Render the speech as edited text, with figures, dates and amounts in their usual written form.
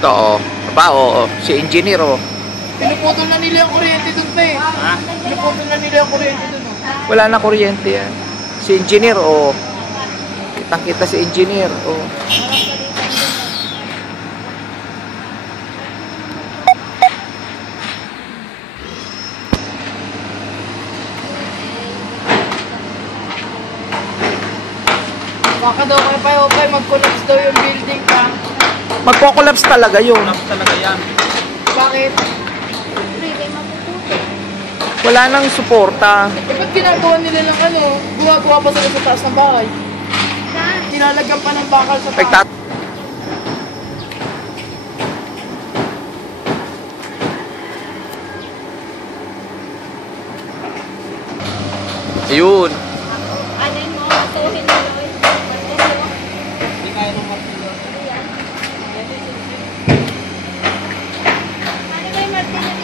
Ito, oh. Aba, oh, si engineer, oh. Pinuputol na nila yung kuryente dun pa eh. Ha? Pinuputol na nila yung kuryente dun, oh. Wala na kuryente yan. Si engineer, oh. Kitang-kita si engineer, oh. Baka daw kayo pa, mag-collapse daw yung building ka. Magko-collapse talaga yun. Collapse talaga yan. Bakit? Wala nang suporta. Eh, ba't ginagawa nila ng ano? Gumagawa pa sila sa taas ng bahay? Nilalagyan pa ng bakal sa taas. Pagtat Ayun. Ano mo, tuhin mo yun. Hindi kaya nung martilyo. Ano ba yung martilyo?